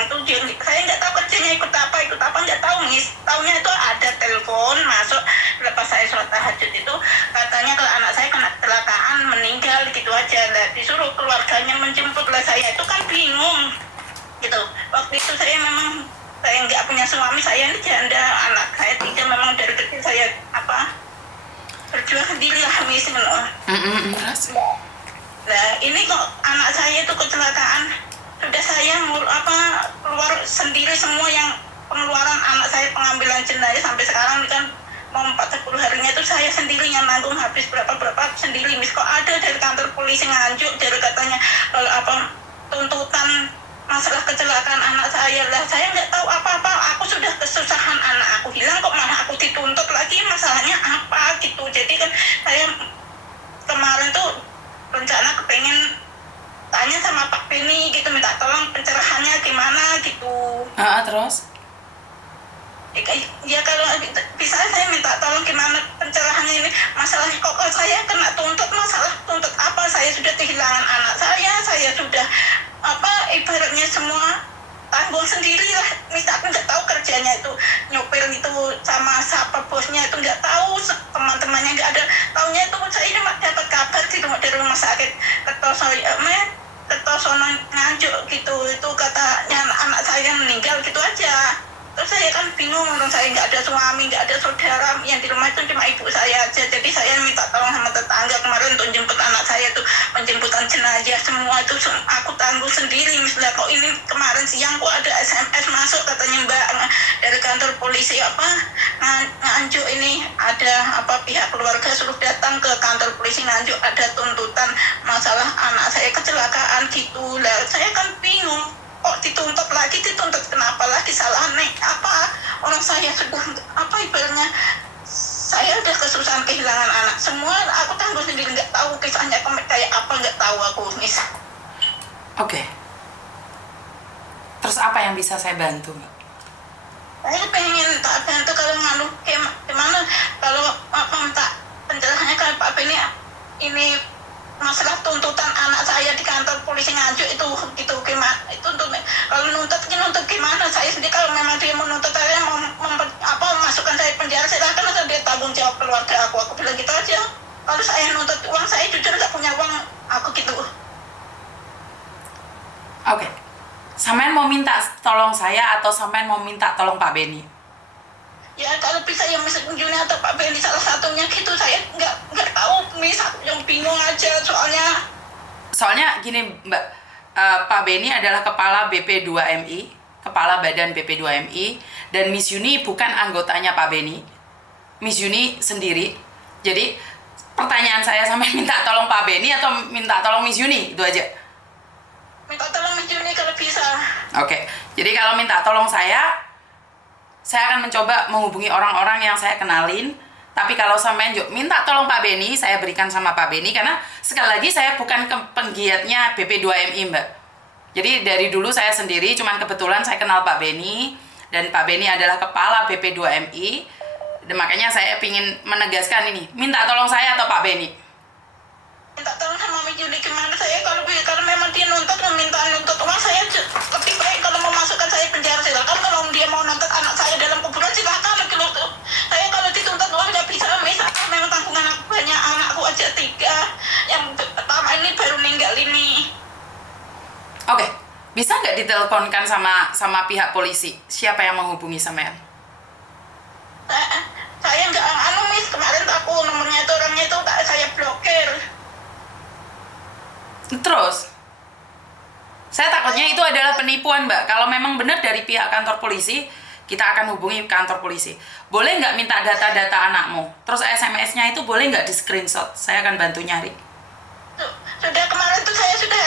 hilang tuh saya nggak tahu kerjanya ikut apa nggak tahu Miss. Taunya itu ada telepon masuk lepas saya sholat tahajud itu katanya kalau anak saya kena kecelakaan meninggal gitu aja lah, disuruh keluarganya menjemput lah. Saya itu kan bingung gitu. Waktu itu saya memang saya nggak punya suami, saya ini janda, anak saya 3, memang dari kecil saya berjuang sendiri lah Miss. Nah ini kok anak saya itu kecelakaan, sudah saya keluar sendiri semua yang pengeluaran anak saya, pengambilan jenazah sampai sekarang kan mau 40 harinya itu saya sendiri yang nanggung, habis berapa sendiri Miss. Kok ada dari kantor polisi Nganjuk dari katanya kalau tuntutan masalah kecelakaan anak saya lah, saya nggak tahu apa-apa. Aku sudah kesusahan, anak aku hilang kok malah aku dituntut lagi, masalahnya apa gitu. Jadi kan saya kemarin tuh rencana kepengen tanya sama Pak Beni gitu, minta tolong pencerahannya gimana gitu. Terus? Ya kalau bisa saya minta tolong gimana pencerahannya ini, masalahnya kok saya kena tuntut, masalah tuntut apa? Saya sudah kehilangan anak saya sudah ibaratnya semua tanggung sendiri lah. Misalkan nggak tahu kerjanya itu nyopir itu sama siapa bosnya itu nggak tahu, teman-temannya nggak ada. Taunya itu saya cuma dapat kabar dari rumah sakit Kertosono Nganjuk gitu, itu katanya anak saya meninggal gitu aja. Terus saya kan bingung, saya nggak ada suami, nggak ada saudara, yang di rumah itu cuma ibu saya aja. Jadi saya minta tolong sama tetangga kemarin untuk jemput anak saya tuh, penjemputan jenazah semua itu aku tanggung sendiri. Misalnya kok ini kemarin siang kok ada SMS masuk katanya Mbak dari kantor polisi Nganjuk ini ada pihak keluarga suruh datang ke kantor polisi Nganjuk, ada tuntutan masalah anak saya kecelakaan gitu lah. Saya kan bingung, kok dituntut kenapa lagi, salah apa? Orang saya sudah ibaratnya saya udah kesusahan kehilangan anak semua, aku tanggung sendiri, nggak tahu kisahnya kayak apa, nggak tahu aku Miss. Oke. Terus apa yang bisa saya bantu Mbak? Saya pengen tak bantu kalau gimana kalau minta penjelasannya kalau Pak Beni ini masalah tuntutan anak saya di kantor polisi Nganjuk itu gitu gimana, itu kalau nuntut gimana. Saya sendiri kalau memang dia menuntut saya mau masukkan saya penjara, silahkan aja, dia tanggung jawab keluarga aku bilang gitu aja. Kalau saya nuntut uang, saya jujur nggak punya uang aku gitu. Oke. Sampean mau minta tolong saya atau sampean mau minta tolong Pak Beni? Ya kalau bisa ya Miss Juni atau Pak Beni salah satunya gitu, saya nggak tahu Miss, aku yang bingung aja soalnya gini Mbak, Pak Beni adalah kepala BP2MI, kepala badan BP2MI, dan Miss Yuni bukan anggotanya Pak Beni. Miss Yuni sendiri. Jadi pertanyaan saya sampai minta tolong Pak Beni atau minta tolong Miss Yuni, itu aja. Minta tolong Miss Yuni kalau bisa. Oke. Jadi kalau minta tolong saya akan mencoba menghubungi orang-orang yang saya kenalin. Tapi kalau sampean minta tolong Pak Beni, saya berikan sama Pak Beni, karena sekali lagi saya bukan penggiatnya BP2MI Mbak. Jadi dari dulu saya sendiri, cuman kebetulan saya kenal Pak Beni, dan Pak Beni adalah kepala BP2MI, dan makanya saya ingin menegaskan ini, minta tolong saya atau Pak Beni? Minta tolong sama Miss Yuni gimana. Saya kalau memang dia nuntut uang, saya lebih baik kalau mau masukkan saya penjara, silakan. Kalau dia mau nuntut anak saya dalam kuburan, silakan. Saya kalau dituntut uang nggak bisa Miss, memang tanggungan aku banyak, anakku aja 3, yang pertama ini baru meninggal ini. Oke, bisa nggak diteleponkan sama pihak polisi? Siapa yang menghubungi sampean? Saya nggak Miss, kemarin aku nomornya itu orangnya itu saya blokir. Terus saya takutnya itu adalah penipuan Mbak. Kalau memang benar dari pihak kantor polisi, kita akan hubungi kantor polisi. Boleh nggak minta data-data anakmu? Terus SMS-nya itu boleh nggak di screenshot? Saya akan bantu nyari. Sudah kemarin tuh saya sudah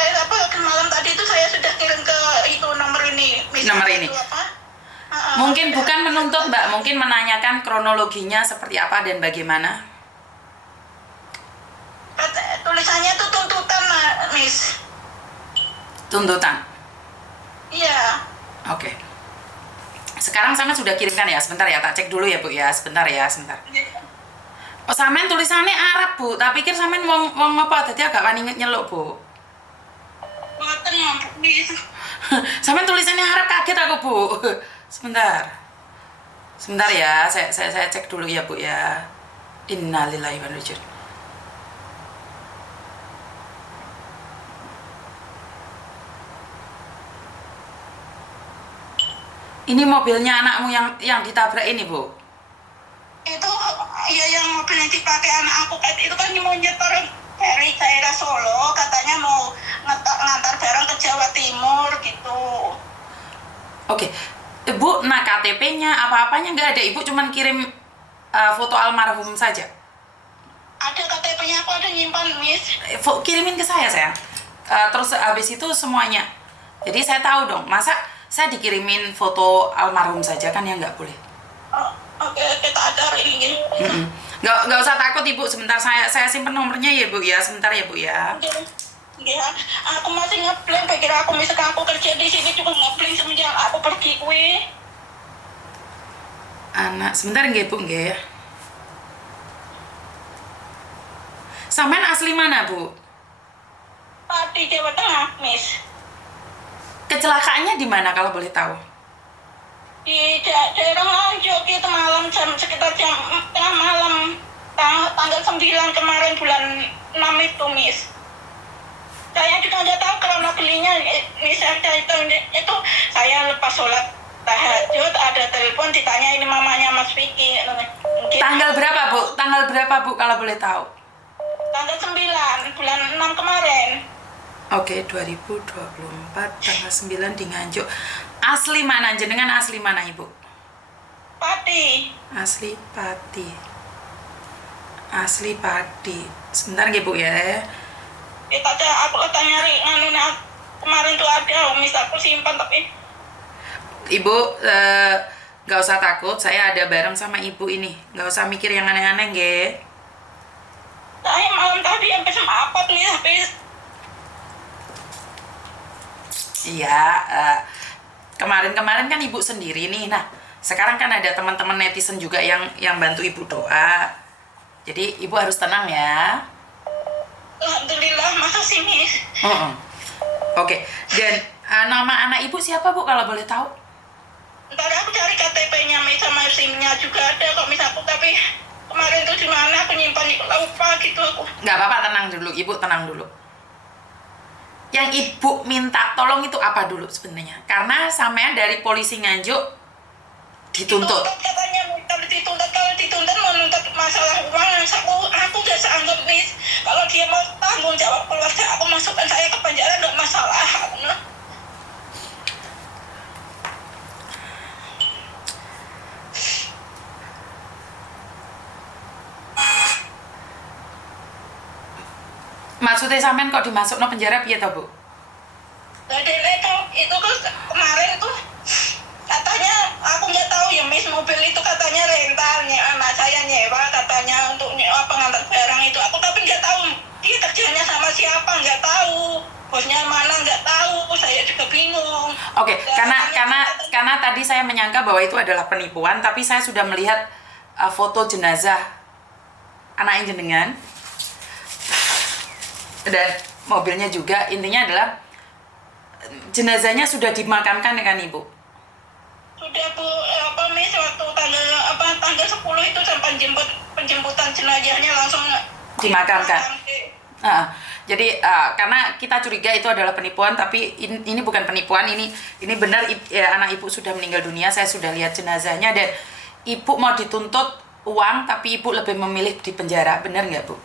malam tadi itu saya sudah kirim ke itu nomor ini. Nomor ini. Mungkin bukan menuntut Mbak, mungkin menanyakan kronologinya seperti apa dan bagaimana. Tulisannya tuh tuntutan Miss. Tuntutan? Iya. Oke. Sekarang sama sudah kirimkan ya, sebentar ya, tak cek dulu ya Bu ya, sebentar. Oh sampean tulisannya Arab Bu, tak pikir sampean wong apa, tadi agak wani nyeluk Bu. Boten Miss. Sampean tulisannya Arab, kaget aku, Bu. Sebentar. Sebentar ya, saya cek dulu ya, Bu ya. Innalillahi wa inna ilaihi raji'un. Ini mobilnya anakmu yang ditabrak ini, Bu? Itu ya yang mobil yang dipakai anak aku kan itu kan mau nyetor dari daerah Solo, katanya mau ngantar barang ke Jawa Timur gitu. Oke. Bu, nah KTP-nya apa-apanya nggak ada? Ibu cuman kirim foto almarhum saja? Ada KTP-nya, aku ada nyimpan, Miss. Kirimin ke saya, sayang. Terus habis itu semuanya. Jadi saya tahu dong, masa saya dikirimin foto almarhum saja kan ya nggak boleh. Oh, oke, kita ada ini. Nggak usah takut Ibu, sebentar saya simpen nomornya ya Bu ya, sebentar ya Bu ya. Ya, aku masih ngebleng, kira aku misalkan aku kerja di sini juga ngebleng semenjak aku pergi kue. Anak, sebentar nggih Bu nggih. Sampean asli mana Bu? Pati, Jawa Tengah, Miss. Kecelakaannya di mana kalau boleh tahu? Di daerah Nganjuk itu malam sekitar jam tengah malam tanggal 9 kemarin bulan 6 itu, Miss. Saya juga nggak tahu karena belinya, Miss, itu saya lepas sholat tahajud ada telepon ditanya ini mamanya Mas Vicky. Tanggal berapa Bu? Tanggal berapa Bu kalau boleh tahu? Tanggal 9 bulan 6 kemarin. Oke, 2024 tanggal 9 di Nganjuk. Asli mana? Jenengan asli mana Ibu? Pati. Asli Pati. Asli Pati. Sebentar nggih Bu ya. Kita aku nyari nganunya kemarin tuh ada, Miss, aku simpan tapi. Ibu nggak usah takut, saya ada bareng sama Ibu ini. Nggak usah mikir yang aneh-aneh nggih. Saya malam tadi sampai semapot nih habis. Iya, kemarin kan Ibu sendiri nih. Nah, sekarang kan ada teman-teman netizen juga yang bantu Ibu doa. Jadi Ibu harus tenang ya. Alhamdulillah, masa sih, Miss? Oke, dan nama anak Ibu siapa Bu kalau boleh tahu? Ntar aku cari KTP-nya, Miss, sama SIM-nya juga ada kok, Miss, aku tapi kemarin tuh di mana aku nyimpan lupa gitu aku. Nggak apa-apa, tenang dulu Ibu, tenang dulu. Yang Ibu minta tolong itu apa dulu sebenarnya? Karena sampean dari polisi Nganjuk dituntut. Katanya kalau dituntut mau nuntut masalah uang, aku udah seanggap, Miss, kalau dia mau tanggung jawab keluarga aku masukkan saya ke penjara nggak masalah. Maksudnya sampean kok dimasuk no penjara piye to Bu? Jadi itu kan kemarin tuh katanya aku nggak tahu ya, Miss, mobil itu katanya rentalnya anak saya nyewa katanya untuk nyewa pengantar barang itu, aku tapi nggak tahu dia kerjanya sama siapa, nggak tahu bosnya mana, nggak tahu, saya juga bingung. Oke, karena tadi saya menyangka bahwa itu adalah penipuan, tapi saya sudah melihat foto jenazah anak jenengan dan mobilnya juga. Intinya adalah jenazahnya sudah dimakamkan ya kan Ibu? Sudah Bu, Miss, waktu tanggal 10 itu sampai penjemputan jenazahnya langsung dimakamkan. Jadi karena kita curiga itu adalah penipuan, tapi ini bukan penipuan, ini benar ya, anak Ibu sudah meninggal dunia. Saya sudah lihat jenazahnya dan Ibu mau dituntut uang, tapi Ibu lebih memilih di penjara, benar nggak Bu?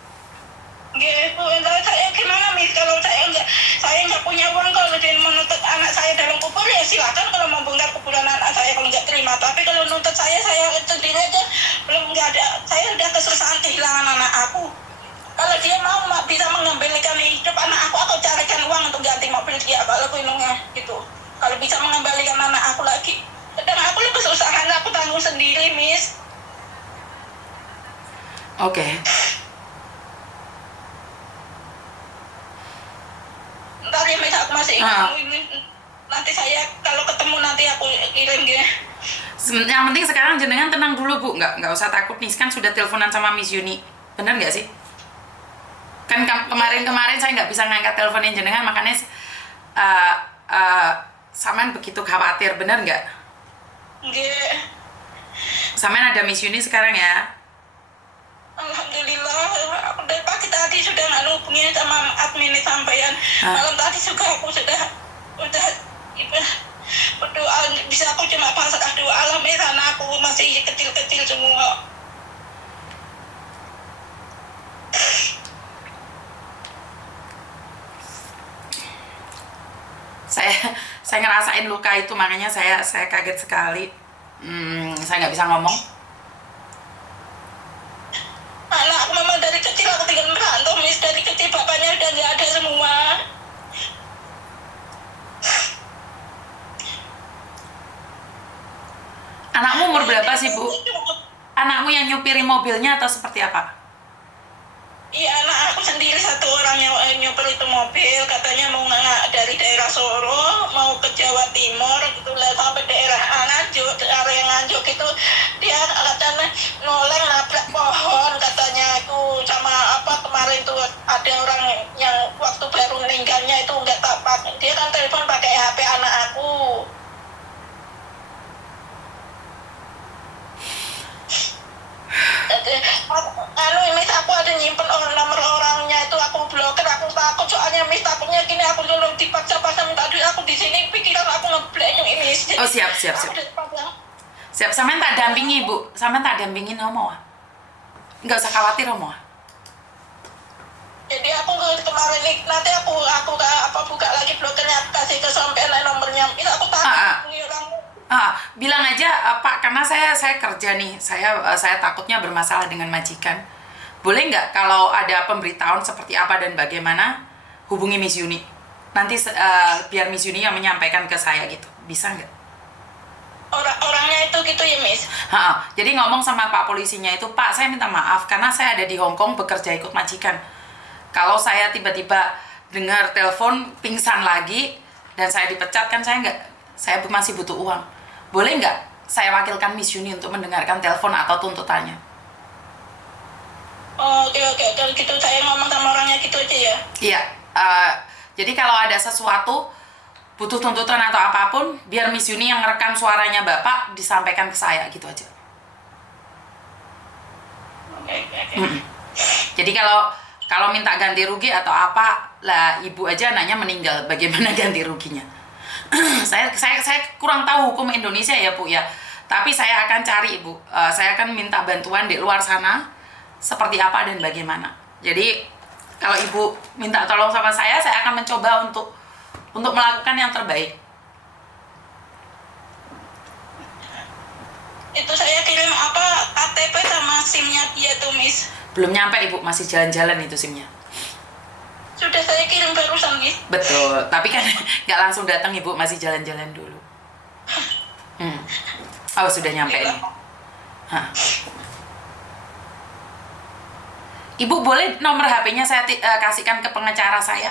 Gitu, saya gimana, Miss, kalau saya nggak punya uang, kalau dia menuntut anak saya dalam kubur ya silakan, kalau mau bongkar kuburan anak saya kalau nggak terima, tapi kalau nuntut saya sendiri aja belum, nggak ada, saya udah kesusahan kehilangan anak aku. Kalau dia mau bisa mengembalikan hidup anak aku carikan uang untuk ganti mobil dia kalau gunungnya gitu, kalau bisa mengembalikan anak aku lagi. Dan aku kesusahan, aku tanggung sendiri, Miss. Oke. Ntar ya, Miss, aku masih ingin nanti saya kalau ketemu nanti aku kirim dia. Yang penting sekarang jenengan tenang dulu Bu, nggak usah takut nih, kan sudah teleponan sama Miss Yuni, bener nggak sih? Kan kemarin saya nggak bisa ngangkat teleponin jenengan, makanya Sampean begitu khawatir, bener nggak? Nggih. Sampean ada Miss Yuni sekarang ya? Alhamdulillah, aku dari pagi tadi sudah nggak hubungin sama admin sampean. Malam tadi juga aku sudah berdoa, bisa aku cuma pasrah doa alam karena aku masih kecil-kecil semua. Saya ngerasain luka itu, makanya saya kaget sekali. Saya nggak bisa ngomong. Anak mama dari kecil aku tinggal merantau, Miss. Dari kecil bapaknya udah nggak ada semua. Anakmu umur berapa sih, Bu? Anakmu yang nyupiri mobilnya atau seperti apa? Iya, anak aku sendiri satu orang yang nyopir itu mobil, katanya mau dari daerah Solo mau ke Jawa Timur gitu lah, sampai daerah Nganjuk, area Nganjuk itu dia katanya noleng nabrak pohon, katanya itu sama apa kemarin tuh ada orang yang waktu baru meninggalnya itu nggak tepat, dia kan telepon pakai HP anak aku. Miss, aku ada nyimpen nomor orangnya itu, aku blokir, aku takut soalnya Miss, takutnya gini aku dulu dipaksa pasang minta duit, aku di sini pikiran aku ngeblank Miss. Oh siap. Siap, sampean tak dampingi, Bu. Sampean tak dampingin Omo. Nggak usah khawatir, Omo. Jadi aku kemarin nanti aku buka lagi blokirnya, aku kasih ke sampean nomornya. Miss, aku takut orang. Bilang aja Pak, karena saya kerja nih, saya takutnya bermasalah dengan majikan. Boleh nggak kalau ada pemberitahuan seperti apa dan bagaimana, hubungi Miss Yuni. Nanti biar Miss Yuni yang menyampaikan ke saya gitu, bisa nggak? Orangnya itu gitu ya Miss? Jadi ngomong sama Pak polisinya itu, Pak saya minta maaf karena saya ada di Hong Kong bekerja ikut majikan. Kalau saya tiba-tiba dengar telepon pingsan lagi dan saya dipecat, kan saya masih butuh uang. Boleh nggak saya wakilkan Miss Yuni untuk mendengarkan telepon atau tuntutannya? Oke, kalau gitu saya ngomong sama orangnya gitu aja ya? Iya, jadi kalau ada sesuatu butuh tuntutan atau apapun, biar Miss Yuni yang rekam suaranya Bapak disampaikan ke saya, gitu aja. Oke. Jadi kalau minta ganti rugi atau apa, lah ibu aja anaknya meninggal, bagaimana ganti ruginya? saya kurang tahu hukum Indonesia ya Bu ya, tapi saya akan cari Ibu, saya akan minta bantuan di luar sana seperti apa dan bagaimana. Jadi kalau Ibu minta tolong sama saya akan mencoba untuk melakukan yang terbaik. Itu saya kirim KTP sama SIM-nya dia tuh Miss. Belum nyampe Ibu, masih jalan-jalan itu SIM-nya. Sudah saya kirim barusan Miss. Betul, tapi kan nggak langsung datang Ibu, masih jalan-jalan dulu. Oh sudah nyampe nih. Ibu boleh nomor HP-nya saya kasihkan ke pengacara saya?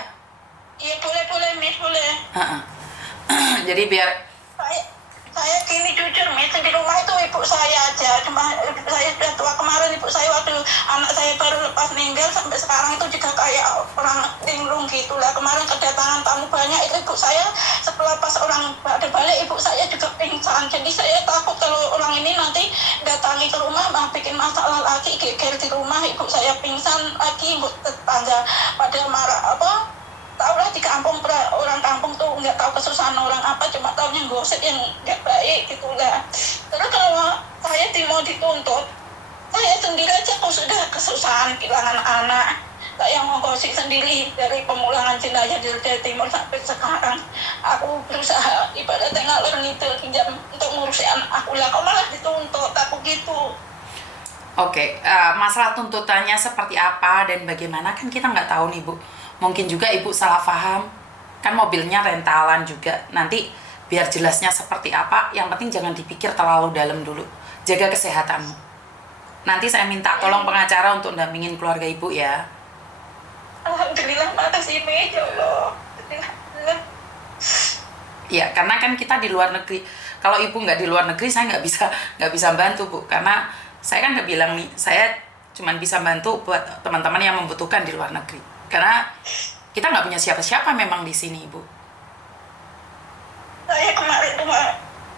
Iya boleh Miss, boleh. Jadi biar saya gini jujur Miss, di rumah itu ibu saya aja, cuma saya sudah tua kemarin, ibu saya waktu anak saya baru lepas meninggal sampai sekarang itu juga kayak orang linglung gitulah. Kemarin kedatangan tamu banyak, itu ibu saya setelah pas orang ada balik ibu saya juga pingsan. Jadi saya takut kalau orang ini nanti datangi ke rumah bikin masalah lagi, geger di rumah, ibu saya pingsan lagi, tetangga pada marah tahulah di kampung, orang kampung tuh nggak tahu kesusahan orang apa, cuma tahunya gosip yang nggak baik gitulah. Terus kalau saya mau dituntut, saya sendiri aja aku sudah kesusahan kehilangan anak, saya mau gosip sendiri dari pemulangan jenazah dari Jawa Timur sampai sekarang. Aku berusaha ibaratnya ngalor ngidul pinjam untuk ngurusin anak aku lah, kok malah dituntut aku gitu. Oke, masalah tuntutannya seperti apa dan bagaimana kan kita nggak tahu nih Bu. Mungkin juga Ibu salah paham, kan mobilnya rentalan juga. Nanti biar jelasnya seperti apa, yang penting jangan dipikir terlalu dalam dulu. Jaga kesehatanmu. Nanti saya minta tolong pengacara untuk dampingin keluarga Ibu ya. Alhamdulillah, makasih ya Allah. Iya, karena kan kita di luar negeri. Kalau Ibu nggak di luar negeri, saya nggak bisa bantu Bu. Karena saya kan udah bilang nih, saya cuma bisa bantu buat teman-teman yang membutuhkan di luar negeri. Karena kita nggak punya siapa-siapa memang di sini, Ibu. Saya kemarin tuh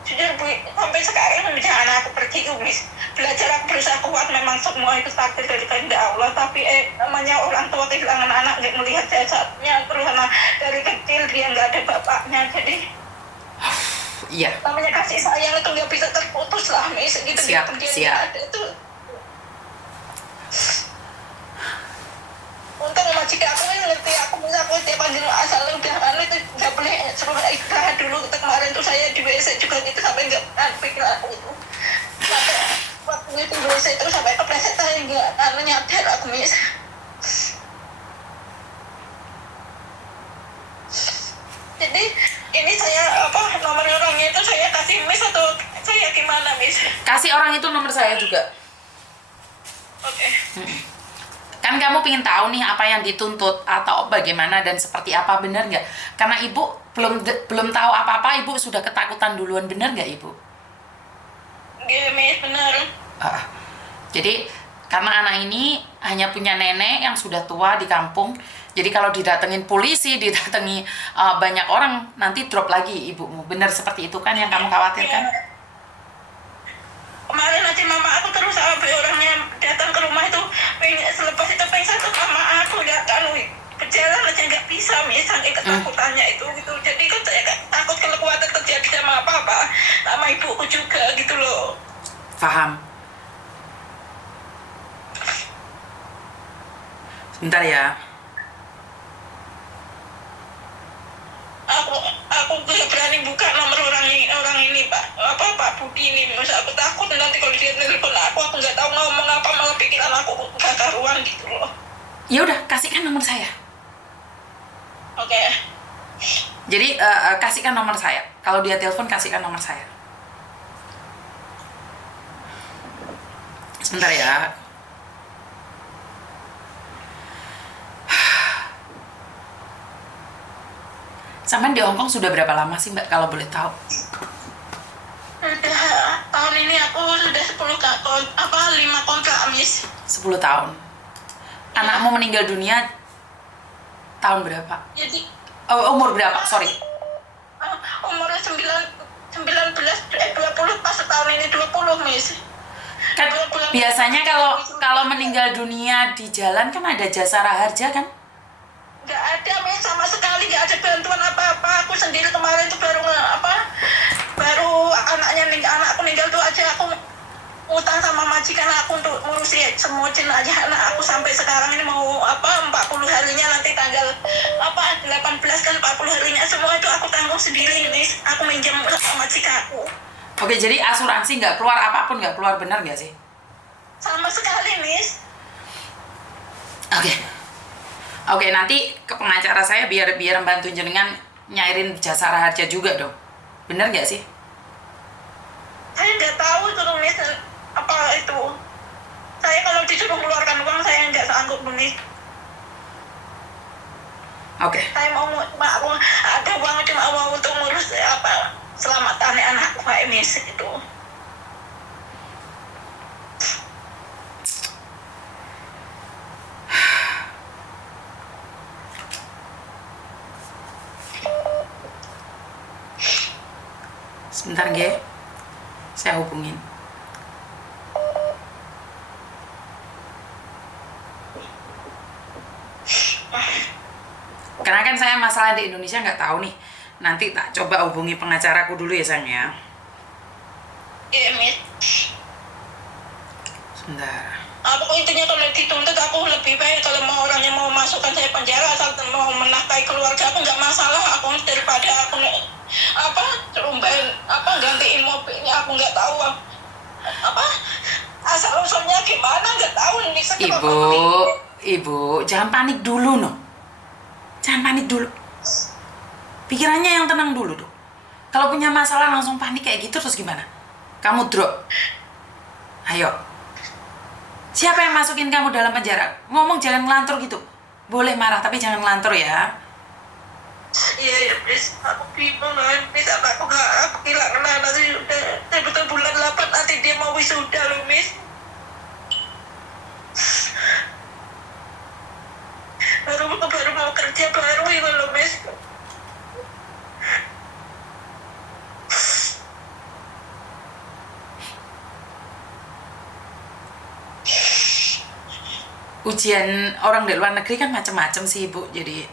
jujur Bu, sampai sekarang misalnya aku pergi tuh Miss, belajar aku berusaha kuat, memang semua itu takdir dari kehendak Allah, tapi namanya orang tua kehilangan anak nggak melihat jasadnya, terus anak dari kecil dia nggak ada bapaknya, jadi Iya. namanya kasih sayang itu nggak bisa terputus lah Miss, gitu. Siap. Ada itu. Untung majikan aku ini ngerti, aku tiap panggil asal udah itu nggak boleh suruh istirahat dulu. Kemarin tuh saya di WC juga gitu sampai nggak pikir aku itu sampai waktu itu WC itu sampai kepleset saya nggak nyadar aku Miss. Jadi ini saya nomor orangnya itu saya kasih Miss atau saya gimana Miss? Kasih orang itu nomor saya juga. Oke. Kan kamu pengen tahu nih apa yang dituntut atau bagaimana dan seperti apa, benar nggak? Karena ibu belum tahu apa-apa, ibu sudah ketakutan duluan, benar nggak ibu? Iya Miss, benar. Jadi karena anak ini hanya punya nenek yang sudah tua di kampung, jadi kalau didatengin polisi, didatangi banyak orang, nanti drop lagi ibumu. Benar seperti itu kan yang kamu khawatirkan? Ya. Kemarin aja mama aku terus sampai orangnya datang ke rumah itu selepas itu pengsan tuh mama aku nggak berjalan aja nggak bisa Miss, saking ketakutannya itu gitu. Jadi kan saya takut kalau khawatir terjadi sama apa-apa sama ibuku juga gitu loh. Paham. Sebentar ya. Aku nggak berani buka nomor orang ini Pak Budi ini, masa aku takut nanti kalau dia telepon aku nggak tahu ngomong apa, malah pikiran aku gak karuan gitu loh. Ya udah, kasihkan nomor saya. Oke. Jadi kasihkan nomor saya. Kalau dia telepon, kasihkan nomor saya. Sebentar ya. Sampai di Hongkong sudah berapa lama sih Mbak, kalau boleh tahu? Udah tahun ini aku sudah 5 kontrak Miss. 10 tahun. Anakmu meninggal dunia tahun berapa? Jadi Umur berapa? Sorry. umurnya 20 pas tahun ini 20 Miss. Kan biasanya kalau meninggal dunia di jalan kan ada jasa raharja kan? Nggak ada Miss, sama sekali nggak ada bantuan apa-apa. Aku sendiri kemarin tuh baru anakku meninggal tuh aja aku utang sama majikan aku untuk ngurusi semua jenazah anak aku sampai sekarang ini mau 40 harinya nanti tanggal 18 kan 40 harinya semua itu aku tanggung sendiri Miss. Aku minjem sama majikan aku. Oke, jadi asuransi nggak keluar, apapun nggak keluar, benar nggak sih? Sama sekali Miss. Oke, nanti ke pengacara saya biar membantu jenengan nyairin jasa raharja juga dong. Bener nggak sih? Saya nggak tahu itu Miss, apa itu. Saya kalau disuruh keluarkan uang saya nggak sanggup Miss. Oke. Saya mau ada uang cuma mau untuk ngurus selamatan anakku Pak Miss itu. Sebentar, Ge. Saya hubungin. Karena kan saya masalah di Indonesia nggak tahu nih. Nanti tak coba hubungi pengacaraku dulu ya, sayang ya. Iya, Miss. Sebentar. Aku intinya kalau dituntut aku lebih baik kalau mau orangnya mau masukkan saya penjara asal mau menafkahi keluarga aku nggak masalah. Aku daripada aku gantiin mobilnya aku nggak tahu asal usulnya gimana nggak tahu ini. Ibu, jangan panik dulu no. Jangan panik dulu. Pikirannya yang tenang dulu tuh. Kalau punya masalah langsung panik kayak gitu terus gimana? Kamu drop. Ayo. Siapa yang masukin kamu dalam penjara? Ngomong jangan ngelantur gitu. Boleh marah tapi jangan ngelantur ya. Iya, Miss. Aku bingung kan. Miss, aku kehilangan anak sih udah. Betul bulan 8 nanti dia mau wisuda loh, Miss. Baru mau kerja baru itu loh, Miss. ujian orang di luar negeri kan macam-macam sih Ibu. Jadi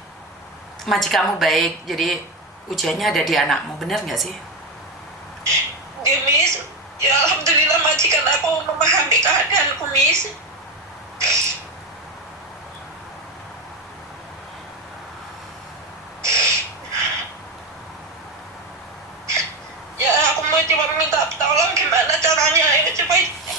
majikanmu baik, jadi ujiannya ada di anakmu, benar nggak sih? Ya, Miss. Ya, alhamdulillah majikan aku memahami keadaanku, Miss. Ya, aku mau coba minta tolong gimana caranya. Ya, coba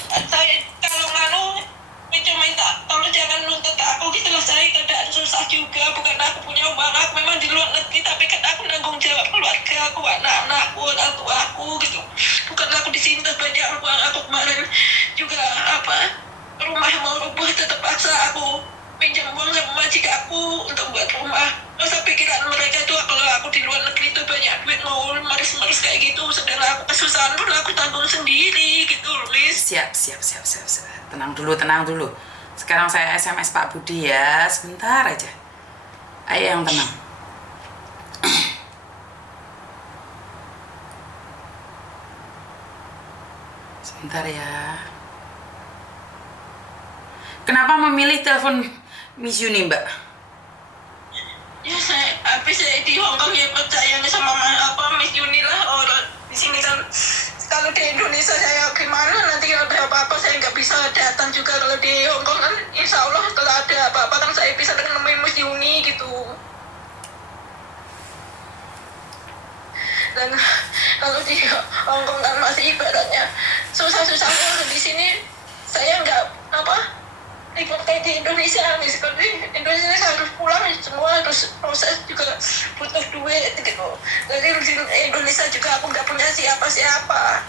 saya kalau cuma minta tolong jangan nuntut aku gitu loh. Saya keadaan susah juga, bukan aku punya uang, aku memang di luar negeri, tapi kan aku nanggung jawab keluarga aku, anak-anakku, orang tua aku gitu. Bukan aku di sini banyak uang, aku kemarin juga rumah mau rubuh, tetap paksa aku pinjam uang sama majikan aku untuk buat rumah. Masa pikiran mereka itu kalau aku di luar negeri itu banyak duit mau maris-maris kayak gitu, sedangkan aku kesusahan pun aku tanggung sendiri gitu loh, Miss. Siap. Tenang dulu. Sekarang saya SMS Pak Budi ya, sebentar aja. Ayo yang tenang. Sebentar ya. Kenapa memilih telepon Miss Yuni, Mbak? Ya habis saya di Hongkong ya percayanya sama Miss Yuni lah. Orang di sini kan kalau di Indonesia saya gimana nanti kalau ada apa-apa saya nggak bisa datang juga. Kalau di Hongkong kan insya Allah kalau ada apa-apa kan saya bisa nemuin Miss Yuni gitu. Dan kalau di Hongkong kan masih ibaratnya susah-susahnya, di sini saya nggak ikut kayak di Indonesia. Misalkan di Indonesia saya harus pulang, semua harus proses juga butuh duit gitu. Jadi di Indonesia juga aku nggak punya siapa-siapa.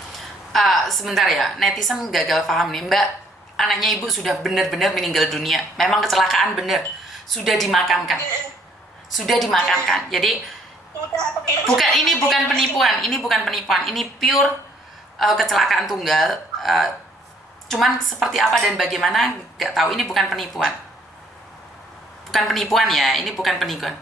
Sebentar ya, netizen gagal paham nih Mbak. Anaknya Ibu sudah benar-benar meninggal dunia. Memang kecelakaan benar. Sudah dimakamkan. Jadi ini bukan penipuan. Ini pure kecelakaan tunggal. Cuman seperti apa dan bagaimana nggak tahu. Ini bukan penipuan. Ini bukan penipuan.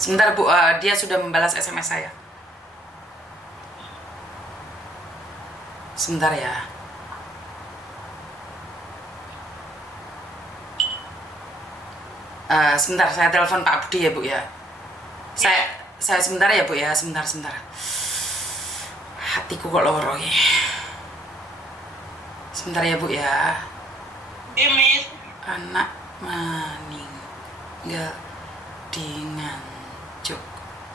Sebentar Bu, dia sudah membalas SMS saya. Sebentar ya. Sebentar, saya telepon Pak Budi ya Bu ya. Saya sebentar ya Bu ya, sebentar. Hatiku kok loro ya. Sebentar ya Bu ya. Iya, Miss. Anak meninggal di Nganjuk.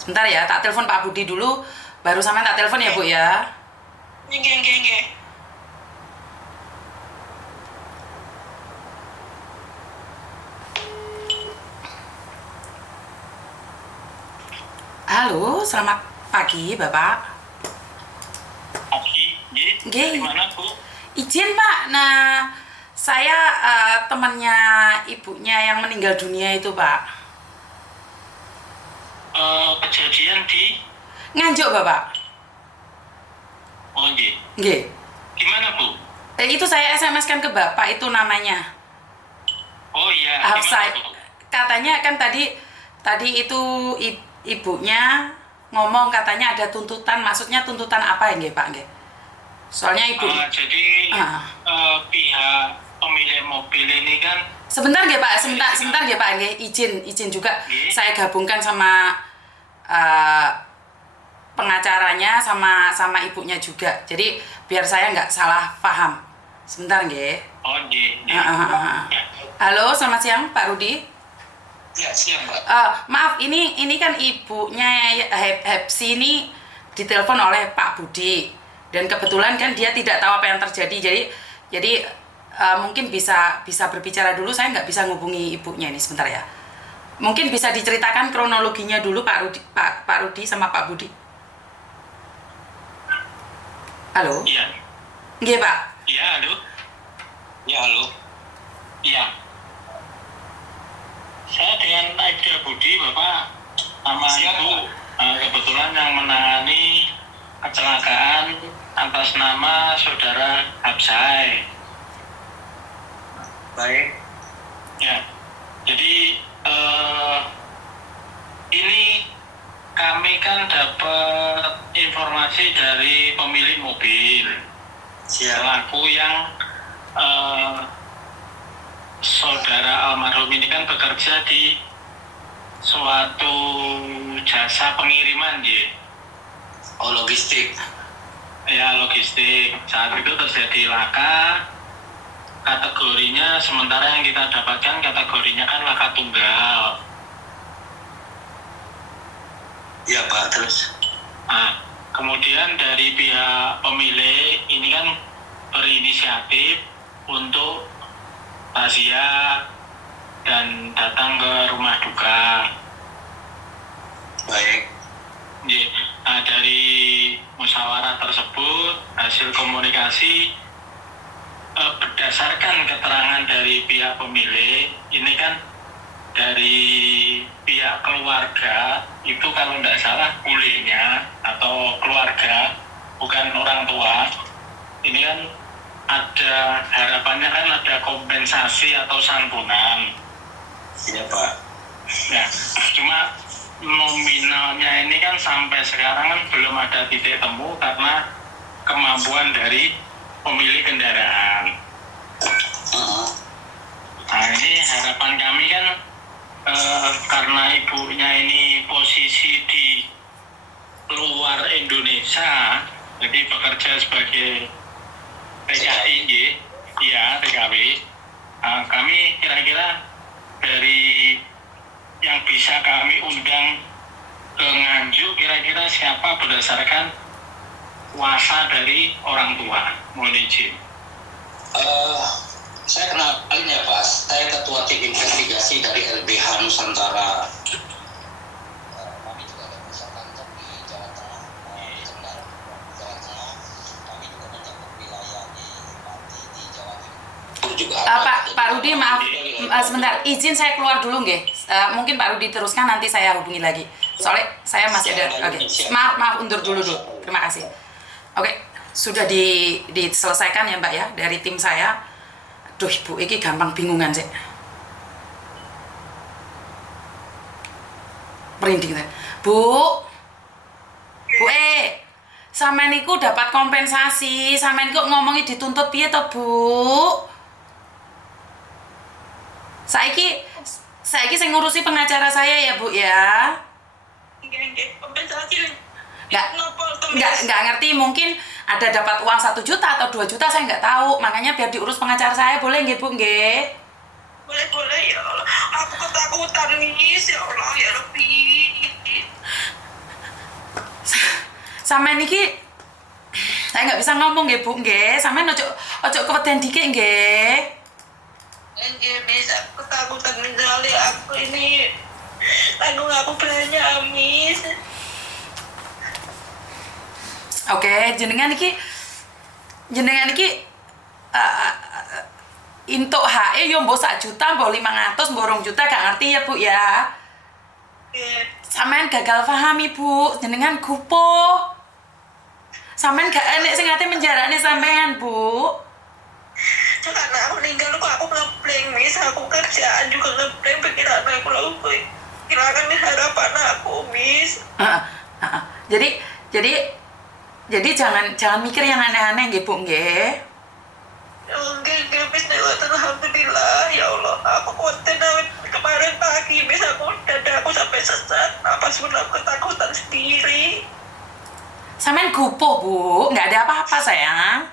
Sebentar ya, tak telepon Pak Budi dulu, baru sampai tak telepon ya Bu ya. Nggih. Halo, selamat pagi Bapak. Pagi, Nggih. gimana Bu? Izin Pak, nah saya temannya ibunya yang meninggal dunia itu Pak. Kejadian di Nganjuk Bapak. Oh nggih. Nggih. Gimana Bu? Itu saya SMS kan ke Bapak, itu namanya Oh iya, Hafsah. gimana Bu? Katanya kan tadi itu ibunya ngomong katanya ada tuntutan, maksudnya tuntutan apa ya nggih Pak nggih? Soalnya ibu Jadi pihak pemilik mobil ini kan sebentar nggih Pak, sebentar nggih Pak nggih, izin juga saya gabungkan sama pengacaranya sama ibunya juga. Jadi biar saya nggak salah paham. Sebentar nggih. Oh nggih. Halo, selamat siang Pak Rudi. Ya, siang Mbak. Maaf, ini kan ibunya Hepsi ini ditelepon oleh Pak Budi dan kebetulan kan dia tidak tahu apa yang terjadi. Jadi mungkin bisa berbicara dulu. Saya nggak bisa ngubungi ibunya ini sebentar ya. Mungkin bisa diceritakan kronologinya dulu Pak Rudi sama Pak Budi. Halo. Iya. Nggih Pak. Iya, halo. Ya, halo. Iya. Saya dengan Aida Budi, Bapak, sama Ibu, kebetulan yang menangani kecelakaan atas nama Saudara Hafsah. Baik. Ya, jadi ini kami kan dapat informasi dari pemilik mobil selaku yang saudara almarhum ini kan bekerja di suatu jasa pengiriman ya. Oh, logistik. Ya, logistik. Saat itu terjadi laka, kategorinya sementara yang kita dapatkan kategorinya kan laka tunggal. Ya Pak, terus? Nah, kemudian dari pihak pemilik ini kan berinisiatif untuk razia dan datang ke rumah duka. Baik. Nah, dari musyawarah tersebut, hasil komunikasi berdasarkan keterangan dari pihak pemilik, ini kan dari pihak keluarga itu kalau tidak salah kulenya atau keluarga, bukan orang tua, ini kan ada harapannya kan ada kompensasi atau santunan. Iya Pak. Ya, cuma nominalnya ini kan sampai sekarang kan belum ada titik temu karena kemampuan dari pemilik kendaraan. Nah, ini harapan kami kan karena ibunya ini posisi di luar Indonesia, jadi bekerja sebagai TKI, ya TKW. Kami kira-kira dari yang bisa kami undang ke Nganjuk kira-kira siapa berdasarkan kuasa dari orang tua. Mohon izin. Saya kenalin ya Pak, saya Ketua Tim Investigasi dari LBH Nusantara. Kami juga ada pusat kantor di Jawa Tengah, di Kendal, Jawa Tengah. Kami juga mencakup wilayah di Pati, di Jawa Timur juga. Pak Rudi, maaf, sebentar, izin saya keluar dulu nggih. Mungkin Pak Rudi teruskan, nanti saya hubungi lagi. Soalnya saya masih ada, oke. Maaf, undur dulu. Terima kasih. Oke, sudah diselesaikan ya Mbak ya, dari tim saya. Duh, Ibu, ini gampang bingungan sih. Merinding saya. Bu, sampean niku dapat kompensasi, sampean kok ngomongi dituntut piye to, Bu? Saiki sing ngurusi pengacara saya ya, Bu ya. Kompensasi. Nggak ngerti, mungkin ada dapat uang 1 juta atau 2 juta, saya nggak tahu, makanya biar diurus pengacara saya, boleh nggih Bu nggih? Boleh ya Allah, aku ketakutan nih ya Allah ya Rabbi. Sampeyan niki saya nggak bisa ngomong nggih Bu nggih, sampeyan ojo keweden dikit nggih. Nggih Miss, aku ketakutan misalnya aku ini tanggung aku banyak Miss. Oke, jenengan iki intok HE yo mbok 1 juta, mbok 500, mbok 2 juta, gak ngerti ya Bu ya. Sampean gagal pahami Bu, jenengan gupo. Sampean gak enek sing ate menjarane sampean Bu. Karena aku ninggal aku ngepleng Miss, aku kerjaan juga ngepleng, pikiran aku lalu kehilangan harapan aku Miss. Jadi jangan mikir yang aneh-aneh nggih Bu nggih. Nggih Miss, alhamdulillah ya Allah. Aku konten kemarin pagi Miss, dada aku sampai sesak, napas pun aku ketakutan sendiri. Sampean gupo Bu, nggak ada apa-apa sayang.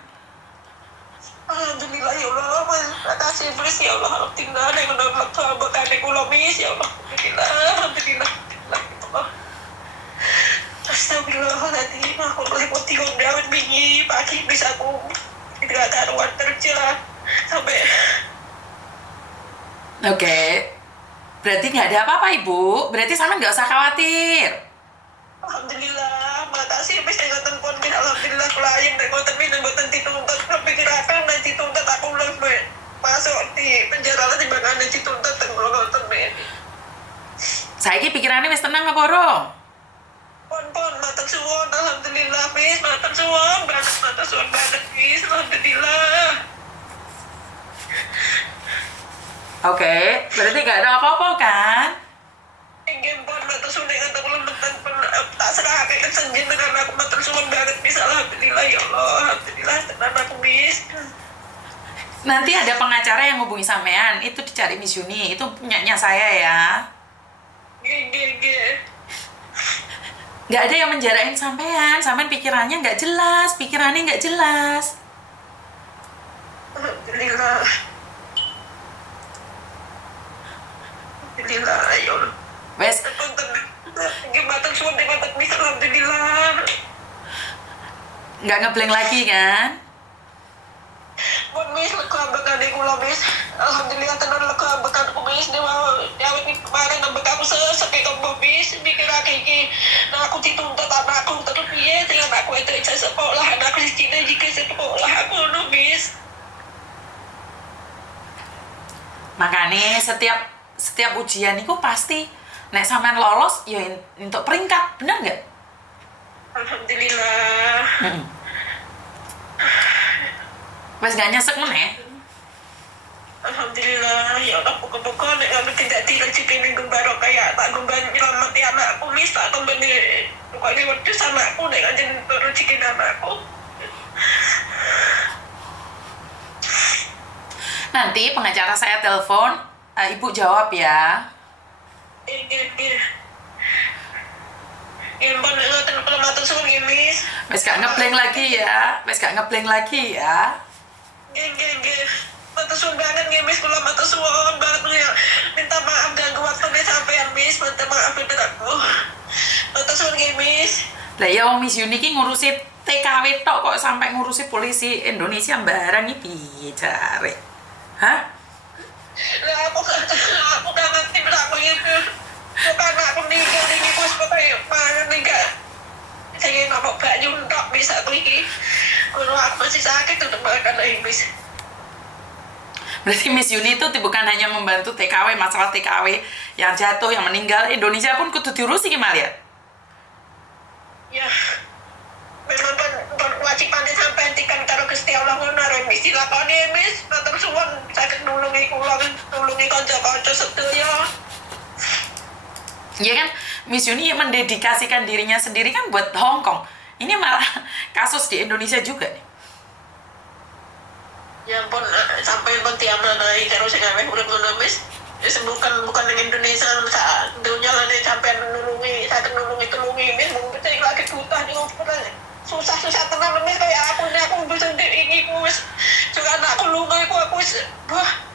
Alhamdulillah ya Allah, makasih Miss ya Allah. Alhamdulillah yang udah sahabat kula Miss ya Allah. Alhamdulillah. Astagfirullahaladzim, aku lewat 3 tahun bingi pagi bisa aku tidak karuan kerja sampai. Oke, berarti nggak ada apa-apa Ibu, berarti sampean nggak usah khawatir. Alhamdulillah, makasih Miss dengan telepon Miss. Alhamdulillah klien dan ngoten Miss dan ngoten dituntut, pikirakan dan dituntut aku lebih masuk di penjara lah timbangane dituntut dan ngoten Miss. Saiki pikirannya wis tenang apa urung? Pon matur suwun, alhamdulillah Miss, matur suwun banget Miss, alhamdulillah. Oke, berarti gak ada apa-apa kan? Inggih pon matur suwun dengan kula tak serah ke kesenjin dengan aku matur suwun banget bis. Alhamdulillah ya Allah, alhamdulillah tenan aku bis. Nanti ada pengacara yang hubungi sampean, itu dicari Miss Yuni, itu punyanya saya ya. Gege. Nggak ada yang menjarain sampean pikirannya nggak jelas, pikirannya nggak jelas. Alhamdulillah. Alhamdulillah ya Allah. Wes, Gimana suwun dengan bis, alhamdulillah. nggak ngeblank lagi kan? Mun bis lega bekane kula bis. Alhamdulillah tenan lega bekan aku bis dewa awet iki kemarin ambek aku sesek kok bis mikirake iki. Nah aku dituntut anakku terus piye sing anakku itu isa sekolah anakku di Cina jika sekolah aku no bis. Makanya setiap ujian itu pasti nek sampean lolos ya untuk peringkat, bener nggak? Alhamdulillah. Wes gak nyesek meneh. Alhamdulillah ya Allah pokok-pokok nek anu tidak direzeki ning gembaro kayak tak gembang nyelamati anakku mis tak kembali pokoknya waktu sama aku nek aja rezeki anakku. Nanti pengacara saya telepon, ibu jawab ya. Yang bener ngoten kula matur suwun nggih mis. Wes gak ngeblank lagi ya. Nggih. Matur suwun banget nggih mis, kula matur suwun banget ya. Minta maaf ganggu waktune sampean mis, minta maaf bener aku. Matur suwun nggih mis. Lah ya wong Miss Yuni ki ngurusi TKW tok kok sampai ngurusi polisi Indonesia barang iki piye jare? Hah? Lah aku gak ngerti berapa itu. Bukan aku meninggal ini bos pokoknya mana meninggal. Saya nampak baju tak bisa aku ini. Kalau aku masih sakit untuk makan lagi bis. Berarti Miss Yuni itu bukan hanya membantu TKW, masalah TKW yang jatuh, yang meninggal, Indonesia pun kudu diurusi gimana ya? Ya, memang kan kewajiban sampai hentikan karo Gusti Allah ngono mis dilakoni mis. Matur suwun saged nulungi kula, nulungi kanca-kanca sedaya. Ya kan, Miss Yuni mendedikasikan dirinya sendiri kan buat Hong Kong. Ini malah kasus di Indonesia juga nih. Ya ampun, sampai pun tiap nanai karo sing aweh urip ngono mis. Ya bukan dengan Indonesia sak dunia lah sampai nulungi, saged tulungi mis. Mungkin saya lagi butuh juga susah tenan mis kayak aku bisa ini ku wis. Juga anakku lunga aku wis wah.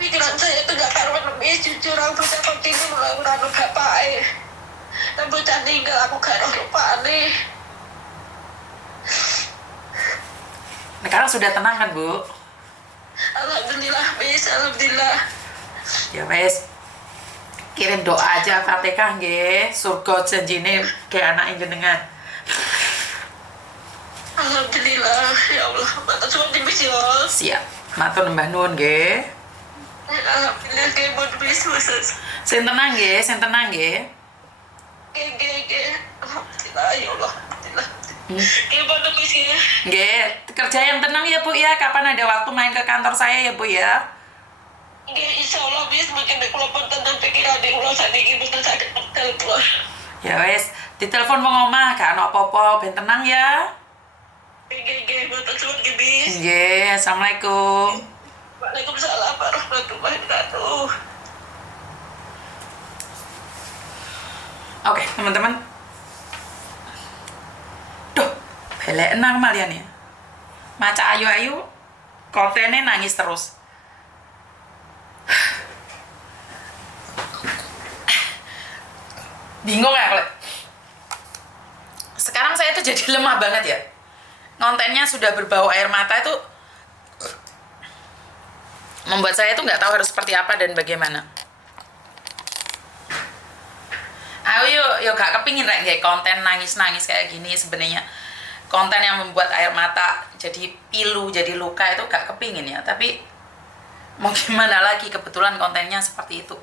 Pikiran saya itu gak karuan lebih jujur aku bisa kontinu melakukan bapak dan bocah tinggal aku gak lupa nih. Sekarang sudah tenang kan Bu? Alhamdulillah bis, alhamdulillah. Ya wes, kirim doa aja Fatihah nggih, surga janjine kayak anak jenengan. Alhamdulillah ya Allah, matur suwun bis ya. Siap, matur nembah nuwun nggih. Alhamdulillah nggih mun bis maksud. Sing tenang nggih. Nggih. Alhamdulillah ya Allah. Alhamdulillah. Nggih mun bis ya. Nggih, kerja yang tenang ya Bu ya. Kapan ada waktu main ke kantor saya ya Bu ya. Nggih insyaallah bis mungkin kula pun tenang pikiran kula sakniki mboten saged medal kula. Ya wes, ditelepon wong omah gak ana apa-apa, ben tenang ya. Nggih, matur suwun nggih bis. Nggih, assalamualaikum. Waalaikumsalam warahmatullahi wabarakatuh. Oke, teman-teman. Duh, belek enang malian ya. Maca ayu-ayu, kontennya nangis terus. Bingung ya kalau sekarang saya tuh jadi lemah banget ya. Kontennya sudah berbau air mata itu membuat saya tuh nggak tahu harus seperti apa dan bagaimana. Ayo yuk gak kepingin kayak konten nangis-nangis kayak gini sebenarnya. Konten yang membuat air mata jadi pilu, jadi luka itu gak kepingin ya. Tapi mau gimana lagi, kebetulan kontennya seperti itu.